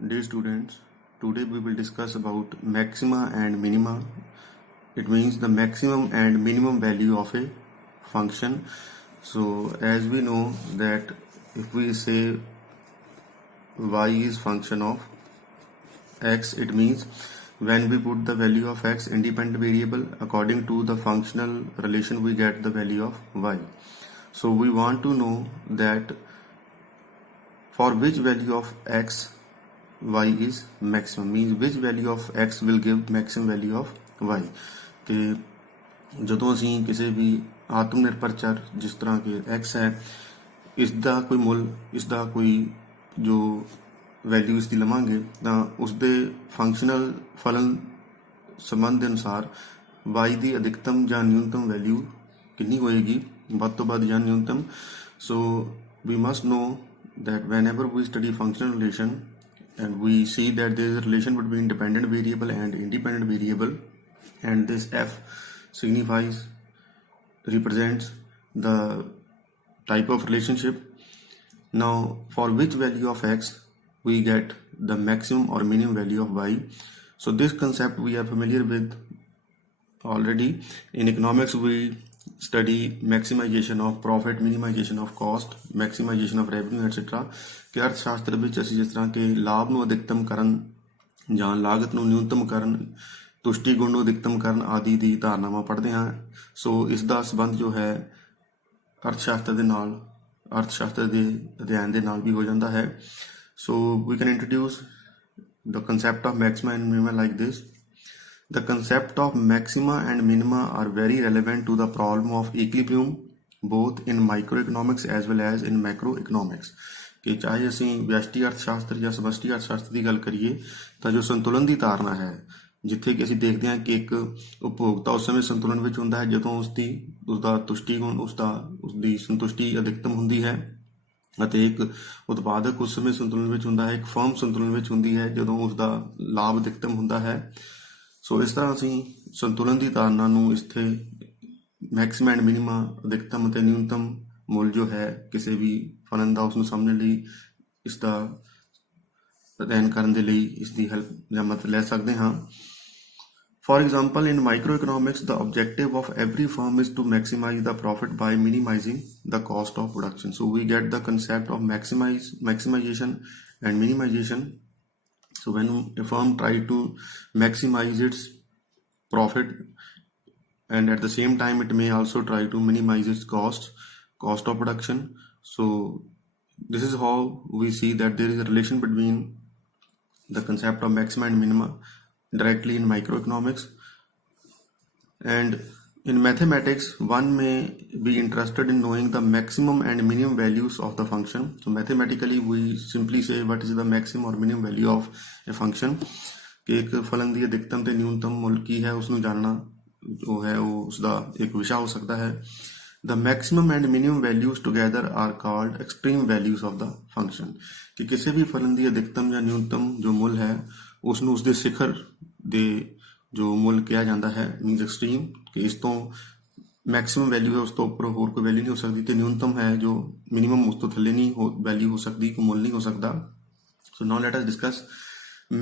Dear students, today we will discuss about maxima and minima. It means the maximum and minimum value of a function. So as we know that if we say y is function of x, it means when we put the value of x independent variable according to the functional relation, we get the value of y. So we want to know that for which value of x y is maximum, means which value of x will give maximum value of y। ਕਿ ਜਦੋਂ ਅਸੀਂ ਕਿਸੇ ਵੀ ਆਤਮ ਨਿਰਭਰ ਚਰ ਜਿਸ ਤਰ੍ਹਾਂ ਕਿ x ਹੈ, ਇਸ ਦਾ ਕੋਈ ਮੁੱਲ, ਇਸ ਦਾ ਕੋਈ ਜੋ ਵੈਲਿਊ ਇਸ ਦੀ ਲਵਾਂਗੇ ਤਾਂ ਉਸ ਦੇ ਫੰਕਸ਼ਨਲ ਫਲਨ ਸੰਬੰਧ ਦੇ ਅਨੁਸਾਰ y ਦੀ ਅਧਿਕਤਮ ਜਾਂ ਨਿਊਨਤਮ ਵੈਲਿਊ ਕਿੰਨੀ ਹੋਏਗੀ, ਵੱਧ ਤੋਂ ਵੱਧ ਜਾਂ ਨਿਊਨਤਮ। So we must know that whenever we study functional relation and we see that there is a relation between dependent variable and independent variable, and this f represents the type of relationship. Now for which value of x we get the maximum or minimum value of y. So this concept we are familiar with already. In economics we study maximization of profit, minimization of cost, maximization of revenue etc. ਕਿ ਅਰਥ ਸ਼ਾਸਤਰ ਵਿੱਚ ਅਸੀਂ ਜਿਸ ਤਰ੍ਹਾਂ ਕਿ ਲਾਭ ਨੂੰ ਅਧਿਕਤਮ ਕਰਨ ਜਾਂ ਲਾਗਤ ਨੂੰ ਨਿਊਨਤਮ ਕਰਨ, ਤੁਸ਼ਟੀ ਗੁਣ ਨੂੰ ਅਧਿਕਤਮ ਕਰਨ ਆਦਿ ਦੀ ਧਾਰਨਾਵਾਂ ਪੜ੍ਹਦੇ ਹਾਂ। ਸੋ ਇਸ ਦਾ ਸੰਬੰਧ ਜੋ ਹੈ ਅਰਥ ਸ਼ਾਸਤਰ ਦੇ ਨਾਲ, ਅਰਥ ਸ਼ਾਸਤਰ ਦੇ ਅਧਿਐਨ ਦੇ ਨਾਲ ਵੀ ਹੋ ਜਾਂਦਾ ਹੈ। So we can introduce the concept of maxima and minima like this. The concept of maxima and minima are very relevant to the problem of equilibrium both in microeconomics as well as in macroeconomics. ਕਿ ਚਾਹੇ ਅਸੀਂ ਵਿਅਸ਼ਟੀ ਅਰਥ ਸ਼ਾਸਤਰ ਜਾਂ ਸਮਸ਼ਟੀ ਅਰਥ ਸ਼ਾਸਤਰ ਦੀ ਗੱਲ ਕਰੀਏ ਤਾਂ ਜੋ ਸੰਤੁਲਨ ਦੀ ਧਾਰਨਾ ਹੈ, ਜਿੱਥੇ ਕਿ ਅਸੀਂ ਦੇਖਦੇ ਹਾਂ ਕਿ ਇੱਕ ਉਪਭੋਗਤਾ ਉਸ ਸਮੇਂ ਸੰਤੁਲਨ ਵਿੱਚ ਹੁੰਦਾ ਹੈ ਜਦੋਂ ਉਸਦਾ ਤੁਸ਼ਟੀ ਗੁਣ, ਉਸਦੀ ਸੰਤੁਸ਼ਟੀ ਅਧਿਕਤਮ ਹੁੰਦੀ ਹੈ, ਅਤੇ ਇੱਕ ਉਤਪਾਦਕ ਉਸ ਸਮੇਂ ਸੰਤੁਲਨ ਵਿੱਚ ਹੁੰਦਾ ਹੈ, ਇੱਕ ਫਰਮ ਸੰਤੁਲਨ ਵਿੱਚ ਹੁੰਦੀ ਹੈ ਜਦੋਂ ਉਸਦਾ ਲਾਭ ਅਧਿਕਤਮ ਹੁੰਦਾ ਹੈ। ਸੋ ਇਸ ਤਰ੍ਹਾਂ ਅਸੀਂ ਸੰਤੁਲਨ ਦੀ ਧਾਰਨਾ ਨੂੰ ਇੱਥੇ ਮੈਕਸਿਮਮ ਐਂਡ ਮਿਨੀਮਮ, ਅਧਿਕਤਮ ਅਤੇ ਨਿਊਨਤਮ ਮੁੱਲ ਜੋ ਹੈ ਕਿਸੇ ਵੀ ਫਲਨ ਦਾ, ਉਸਨੂੰ ਸਮਝਣ ਲਈ, ਇਸ ਦਾ ਅਧਿਐਨ ਕਰਨ ਦੇ ਲਈ ਇਸ ਦੀ ਹੈਲਪ ਜਾਂ ਮਦਦ ਲੈ ਸਕਦੇ ਹਾਂ। For example, in microeconomics, the objective of every firm is to maximize the profit by minimizing the cost of production. So we get the concept of maximization and minimization. So when a firm tries to maximize its profit, and at the same time it may also try to minimize its cost of production. So this is how we see that there is a relation between the concept of maxima and minima directly in microeconomics. And in mathematics one may be interested in knowing the maximum and minimum values of the function. So mathematically we simply say what is the maximum or minimum value of a function, ਕਿ ਇੱਕ ਫਲਨ ਦੀ ਅਧਿਕਤਮ ਤੇ ਨਿਊਨਤਮ ਮੁੱਲ ਕੀ ਹੈ ਉਸਨੂੰ ਜਾਣਨਾ ਜੋ ਹੈ ਉਹ ਉਸਦਾ ਇੱਕ ਵਿਸ਼ਾ ਹੋ ਸਕਦਾ ਹੈ। The maximum and minimum values together are called extreme values of the function. ਕਿ ਕਿਸੇ ਵੀ ਫਲਨ ਦੀ ਅਧਿਕਤਮ ਜਾਂ ਨਿਊਨਤਮ ਜੋ ਮੁੱਲ ਹੈ ਉਸਨੂੰ ਉਸਦੇ ਸਿਖਰ ਦੇ ਜੋ ਮੁੱਲ ਕਿਹਾ ਜਾਂਦਾ ਹੈ, ਮੀਨਸ ਐਕਸਟ੍ਰੀਮ, ਕਿ ਇਸ ਤੋਂ ਮੈਕਸਿਮਮ ਵੈਲਿਊ ਹੈ, ਉਸ ਤੋਂ ਉੱਪਰ ਹੋਰ ਕੋਈ ਵੈਲਿਊ ਨਹੀਂ ਹੋ ਸਕਦੀ, ਤੇ ਨਿਊਨਤਮ ਹੈ ਜੋ ਮਿਨੀਮਮ, ਉਸ ਤੋਂ ਥੱਲੇ ਨਹੀਂ ਵੈਲਿਊ ਹੋ ਸਕਦੀ, ਕੋਈ ਮੁੱਲ ਨਹੀਂ ਹੋ ਸਕਦਾ। So now let us discuss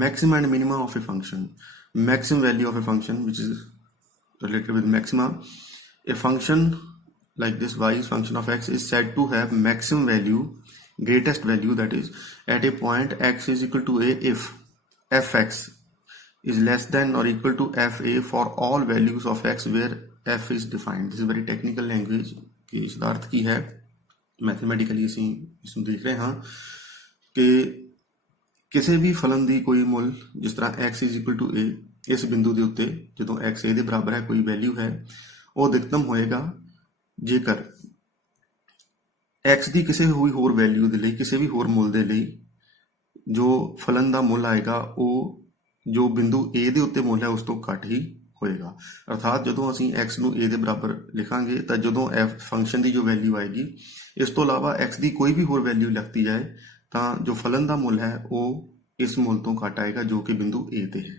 maximum and minimum of a function. Maximum value of a function which is related with maxima. A function like this y is function of x is said to have maximum value, greatest value, that is at a point x is equal to a if fx is less than or equal to fa for all values of x where f is defined. This is very technical language ਕਿ ਇਸ ਦਾ ਅਰਥ ਕੀ ਹੈ। ਮੈਥਮੈਟੀਕਲੀ ਅਸੀਂ ਇਸ ਨੂੰ ਦੇਖ ਰਹੇ ਹਾਂ ਕਿ ਕਿਸੇ ਵੀ ਫਲਨ ਦੀ ਕੋਈ ਮੁੱਲ, ਜਿਸ ਤਰ੍ਹਾਂ x is equal to a, ਇਸ ਬਿੰਦੂ ਦੇ ਉੱਤੇ ਜਦੋਂ x a ਦੇ ਬਰਾਬਰ ਹੈ ਕੋਈ ਵੈਲਿਊ ਹੈ, ਉਹ ਅਧਿਕਤਮ ਹੋਏਗਾ ਜੇਕਰ x ਦੀ ਕਿਸੇ ਹੋਈ ਹੋਰ ਵੈਲਿਊ ਦੇ ਲਈ, ਕਿਸੇ ਵੀ ਹੋਰ ਮੁੱਲ ਦੇ ਲਈ ਜੋ ਫਲਨ ਦਾ ਮੁੱਲ ਆਏਗਾ ਉਹ ਜੋ ਬਿੰਦੂ a ਦੇ ਉੱਤੇ ਮੁੱਲ ਹੈ ਉਸ ਤੋਂ ਘੱਟ ਹੀ ਹੋਏਗਾ। ਅਰਥਾਤ ਜਦੋਂ ਅਸੀਂ x ਨੂੰ a ਦੇ ਬਰਾਬਰ ਲਿਖਾਂਗੇ ਤਾਂ ਜਦੋਂ f ਫੰਕਸ਼ਨ ਦੀ ਜੋ ਵੈਲਿਊ ਆਏਗੀ, ਇਸ ਤੋਂ ਇਲਾਵਾ x ਦੀ ਕੋਈ ਵੀ ਹੋਰ ਵੈਲਿਊ ਲਿਖਤੀ ਜਾਏ ਤਾਂ ਜੋ ਫਲਨ ਦਾ ਮੁੱਲ ਹੈ ਉਹ ਇਸ ਮੁੱਲ ਤੋਂ ਘੱਟ ਆਏਗਾ ਜੋ ਕਿ ਬਿੰਦੂ a ਤੇ ਹੈ।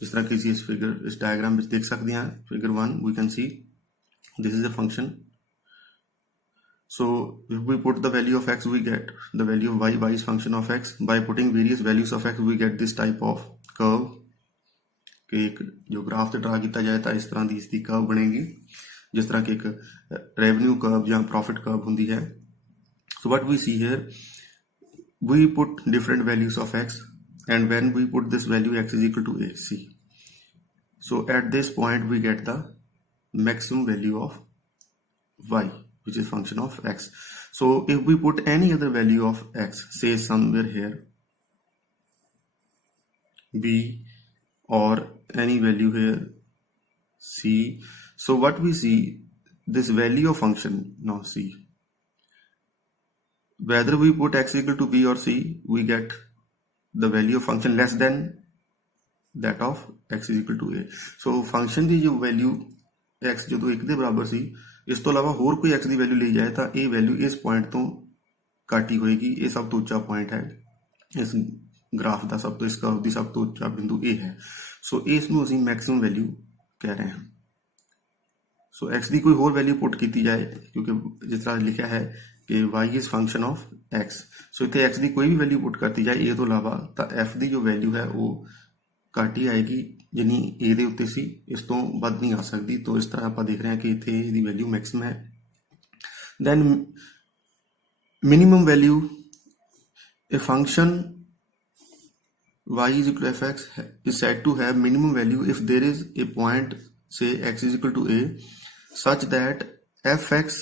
ਜਿਸ ਤਰ੍ਹਾਂ ਕਿ ਅਸੀਂ ਇਸ ਡਾਇਗਰਾਮ ਵਿੱਚ ਦੇਖ ਸਕਦੇ ਹਾਂ, ਫਿਗਰ 1 we can see this is a function So if we put the value of x, we get the value of y. Y is function of x. By putting various values of x, we get this type of curve. कि एक जो ग्राफ से ड्रा किया जाए तो इस तरह की इसकी कर्व बनेगी, जिस तरह की एक रेवेन्यू कर्व या प्रॉफिट कर्व होती है. So what we see here, we put different values of x, and when we put this value x is equal to a, see. So at this point we get the maximum value of y, which is function of x. So if we put any other value of x, say somewhere here b, or any value here c, so what we see, this value of function, now see, whether we put x equal to b or c, we get the value of function less than that of x is equal to a. So function की जो value x जो 1 ਦੇ ਬਰਾਬਰ ਸੀ, ਇਸ ਤੋਂ ਇਲਾਵਾ ਹੋਰ ਕੋਈ x ਦੀ ਵੈਲਿਊ ਲਈ ਜਾਏ ਤਾਂ ਇਹ ਵੈਲਿਊ ਇਸ ਪੁਆਇੰਟ ਤੋਂ ਘੱਟ ਹੀ ਹੋਏਗੀ. ਇਹ ਸਭ ਤੋਂ ਉੱਚਾ ਪੁਆਇੰਟ ਹੈ ਇਸ ਗ੍ਰਾਫ ਦਾ, ਸਭ ਤੋਂ ਇਸ ਕਰਵ ਦੀ ਸਭ ਤੋਂ ਉੱਚਾ ਬਿੰਦੂ ਇਹ ਹੈ. ਸੋ ਇਸ ਨੂੰ ਅਸੀਂ ਮੈਕਸਿਮਮ ਵੈਲਿਊ ਕਹਿ ਰਹੇ ਹਾਂ. ਸੋ x ਦੀ ਕੋਈ ਹੋਰ ਵੈਲਿਊ ਪੁੱਟ ਕੀਤੀ ਜਾਏ, ਕਿਉਂਕਿ ਜਿਸ ਤਰ੍ਹਾਂ ਲਿਖਿਆ ਹੈ ਕਿ y is function of x, ਸੋ ਇੱਥੇ x ਦੀ ਕੋਈ ਵੀ ਵੈਲਿਊ ਪੁੱਟ ਕਰਤੀ ਜਾਏ ਇਹ ਤੋਂ ਇਲਾਵਾ, ਤਾਂ f ਦੀ ਜੋ ਵੈਲਿਊ ਹੈ ਉਹ ਘੱਟ ਹੀ ਆਏਗੀ ਜਿੰਨੀ a ਦੇ ਉੱਤੇ ਸੀ, ਇਸ ਤੋਂ ਵੱਧ ਨਹੀਂ ਆ ਸਕਦੀ. तो इस तरह ਆਪਾਂ ਦੇਖ ਰਹੇ ਹਾਂ ਕਿ ਇੱਥੇ ਇਹਦੀ ਵੈਲਿਊ ਮੈਕਸਿਮਮ ਹੈ. then minimum value, a function y is equal to fx is said to have minimum value if there is a point, say x is equal to a, such that fx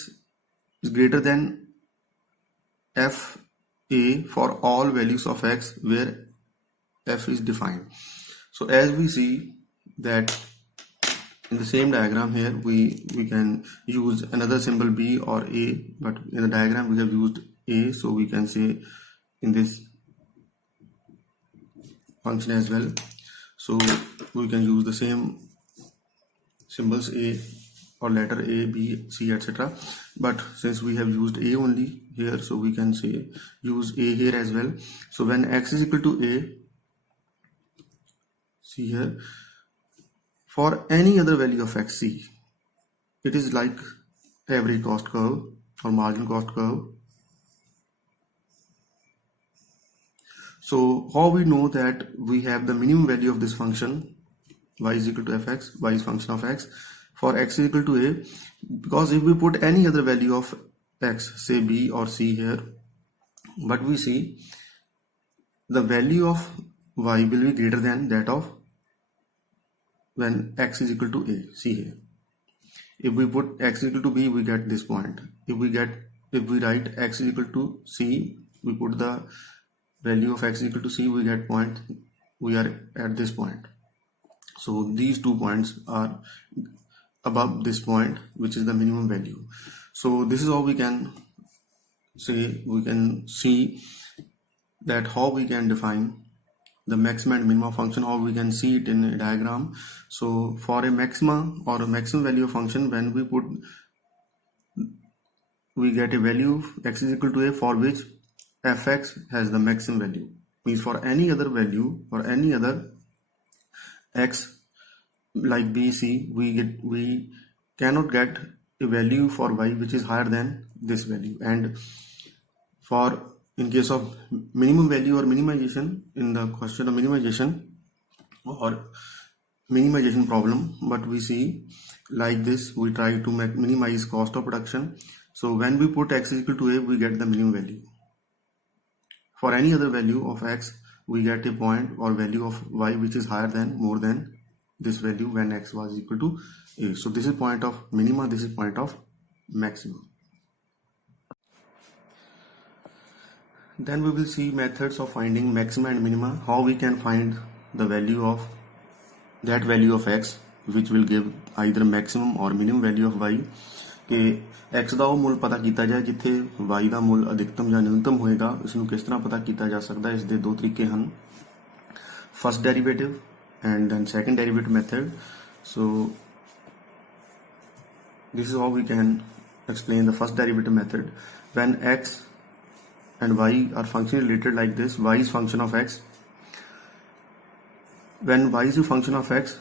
is greater than fa for all values of x where f is defined. So as we see that in the same diagram here, we can use another symbol b or a, but in the diagram we have used a, so we can say in this function as well. So we can use the same symbols a or letter a, b, c, etc. But since we have used a only here, so we can say use a here as well. So when x is equal to a, see here, for any other value of x, see, it is like average cost curve or marginal cost curve. So how we know that we have the minimum value of this function y is equal to fx, y is function of x, for x is equal to a, because if we put any other value of x, say b or c here, but we see the value of y will be greater than that of when x is equal to a. See here, if we put x is equal to b, we get this point. If we write x is equal to c, we put the value of x is equal to c, we get point, we are at this point. So these 2 points are above this point, which is the minimum value. So this is how we can say, we can see that how we can define the maximum and minimum function, how we can see it in a diagram. So for a maxima or a maximum value function, when we put, we get a value x is equal to a for which fx has the maximum value. Means for any other value or any other x like b, c, we cannot get a value for y which is higher than this value. And for in case of minimum value or minimization, in the question of minimization or minimization problem, but we see like this, we try to minimize cost of production. So when we put x is equal to a, we get the minimum value. For any other value of x, we get a point or value of y which is higher than, more than this value when x was equal to a. So this is point of minima, this is point of maximum. Then we will see methods of finding maxima and minima, how we can find the value of that value of x which will give either maximum or minimum value of y. कि x ਦਾ ਉਹ ਮੁੱਲ ਪਤਾ ਕੀਤਾ ਜਾਏ ਜਿੱਥੇ y ਦਾ ਮੁੱਲ ਅਧਿਕਤਮ ਜਾਂ ਨਿਊਨਤਮ ਹੋਏਗਾ. ਇਸ ਨੂੰ ਕਿਸ ਤਰ੍ਹਾਂ ਪਤਾ ਕੀਤਾ ਜਾ ਸਕਦਾ ਹੈ? ਇਸ ਦੇ 2 ਤਰੀਕੇ ਹਨ, first derivative and then second derivative method. So this is how we can explain the first derivative method. When x and y are functionally related like this, y is function of x. When y is a function of x,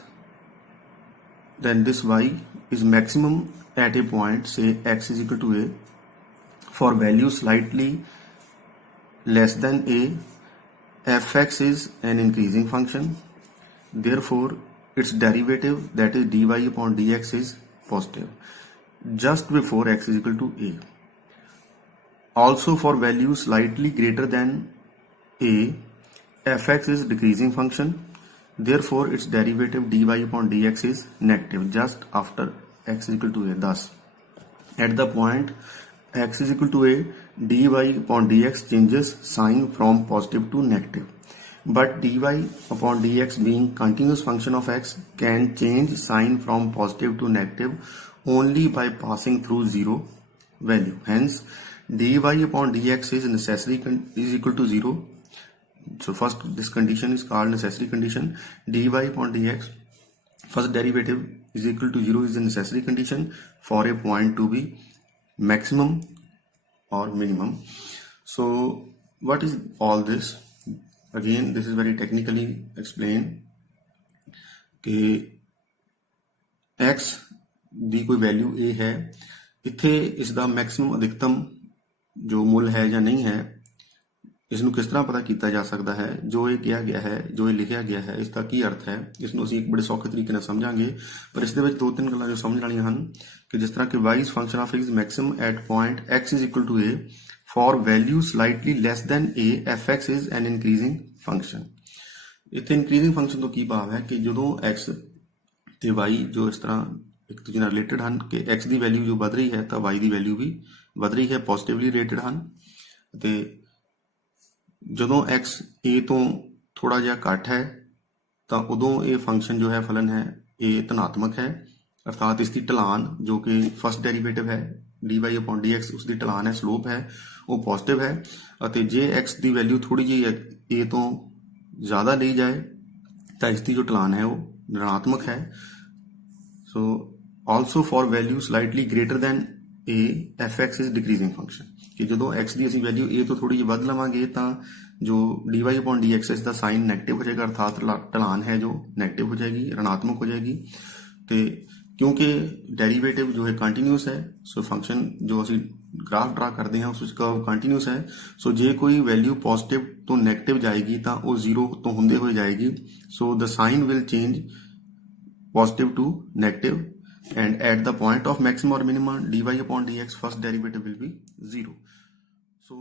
then this y is maximum at a point, say x is equal to a, For value slightly less than a, fx is an increasing function. Therefore, its derivative, that is dy upon dx, is positive just before x is equal to a. Also, for value slightly greater than a, fx is decreasing function. Therefore, its derivative dy upon dx is negative just after x is equal to a. Thus, at the point x is equal to a, dy upon dx changes sign from positive to negative. But dy upon dx, being continuous function of x, can change sign from positive to negative only by passing through zero value. Hence, dy upon dx is is equal to 0. So first, this condition is called necessary condition. Dy upon dx, first derivative, is equal to 0 is the necessary condition for a point to be maximum or minimum. So what is all this? Again, this is very technically explained कि x ਦੀ ਕੋਈ value a ਹੈ, ਇੱਥੇ ਇਸ ਦਾ ਮੈਕਸਿਮਮ ਅਧਿਕਤਮ ਜੋ ਮੁੱਲ ਹੈ ਜਾਂ ਨਹੀਂ ਹੈ, ਇਸ ਨੂੰ ਕਿਸ ਤਰ੍ਹਾਂ ਪਤਾ ਕੀਤਾ ਜਾ ਸਕਦਾ ਹੈ? ਜੋ ਇਹ ਕਿਹਾ ਗਿਆ ਹੈ, ਜੋ ਇਹ ਲਿਖਿਆ ਗਿਆ ਹੈ, ਇਸ ਦਾ ਕੀ ਅਰਥ ਹੈ, ਇਸ ਨੂੰ ਅਸੀਂ ਇੱਕ ਬੜੇ ਸੌਖੇ ਤਰੀਕੇ ਨਾਲ ਸਮਝਾਂਗੇ। ਪਰ ਇਸ ਦੇ ਵਿੱਚ ਦੋ ਤਿੰਨ ਗੱਲਾਂ ਜੋ ਸਮਝਣ ਵਾਲੀਆਂ ਹਨ ਕਿ ਜਿਸ ਤਰ੍ਹਾਂ ਕਿ y is function of x maximum at point x is equal to a, for value slightly less than a, fx is an increasing function। ਇੱਥੇ increasing function ਤੋਂ ਕੀ ਭਾਵ ਹੈ ਕਿ ਜਦੋਂ x ਤੇ y ਜੋ ਇਸ ਤਰ੍ਹਾਂ ਇੱਕ ਦੂਜੇ ਨਾਲ ਰਿਲੇਟਡ ਹਨ ਕਿ x ਦੀ ਵੈਲਿਊ ਜੋ ਵੱਧ ਰਹੀ ਹੈ ਤਾਂ y ਦੀ ਵੈਲਿਊ ਵੀ ਵੱਧ ਰਹੀ ਹੈ, ਪੋਜ਼ਿਟਿਵਲੀ ਰਿਲੇਟਡ ਹਨ। ਅਤੇ ਜਦੋਂ x a ਤੋਂ ਥੋੜਾ ਜਿਹਾ ਘੱਟ ਹੈ ਤਾਂ ਉਦੋਂ ਇਹ ਫੰਕਸ਼ਨ ਜੋ ਹੈ ਫਲਨ ਹੈ ਇਹ ਧਨਾਤਮਕ ਹੈ, ਅਰਥਾਤ ਇਸ ਦੀ ਢਲਾਨ ਜੋ ਕਿ ਫਸਟ ਡੈਰੀਵੇਟਿਵ ਹੈ dy upon dx, ਉਸ ਦੀ ਢਲਾਨ ਹੈ, ਸਲੋਪ ਹੈ, ਉਹ ਪੋਜ਼ਿਟਿਵ ਹੈ। ਅਤੇ ਜੇ x ਦੀ ਵੈਲਿਊ ਥੋੜੀ ਜਿਹੀ a ਤੋਂ ਜ਼ਿਆਦਾ ਲਈ ਜਾਏ ਤਾਂ ਇਸ ਦੀ ਜੋ ਢਲਾਨ ਹੈ ਉਹ ऋणात्मक ਹੈ। So also for value slightly greater than a, fx is decreasing function। ਕਿ ਜਦੋਂ x ਦੀ ਅਸੀਂ ਵੈਲਿਊ a ਤੋਂ ਥੋੜੀ ਜਿਹੀ ਵੱਧ ਲਵਾਂਗੇ ਤਾਂ ਜੋ dy upon dx ਇਸ ਦਾ ਸਾਈਨ ਨੈਗੇਟਿਵ ਹੋ ਜਾਏਗਾ, ਅਰਥਾਤ ਢਲਾਨ ਹੈ ਜੋ ਨੈਗੇਟਿਵ ਹੋ ਜਾਏਗੀ, ऋणात्मक ਹੋ ਜਾਏਗੀ। ਤੇ ਕਿਉਂਕਿ ਡੈਰੀਵੇਟਿਵ ਜੋ ਹੈ ਕੰਟੀਨਿਊਸ ਹੈ, ਸੋ ਫੰਕਸ਼ਨ ਜੋ ਅਸੀਂ ਗ੍ਰਾਫ ਡਰਾ ਕਰਦੇ ਹਾਂ ਉਸ ਵਿੱਚ ਕਰਵ ਕੰਟੀਨਿਊਸ ਹੈ। ਸੋ ਜੇ ਕੋਈ ਵੈਲਿਊ ਪੋਜ਼ਿਟਿਵ ਤੋਂ ਨੈਗੇਟਿਵ ਜਾਏਗੀ ਤਾਂ ਉਹ 0 ਤੋਂ ਹੁੰਦੇ ਹੋਏ ਜਾਏਗੀ। So the sign will change positive to negative, and at the point of maximum or minimum dy upon dx first derivative will be 0. So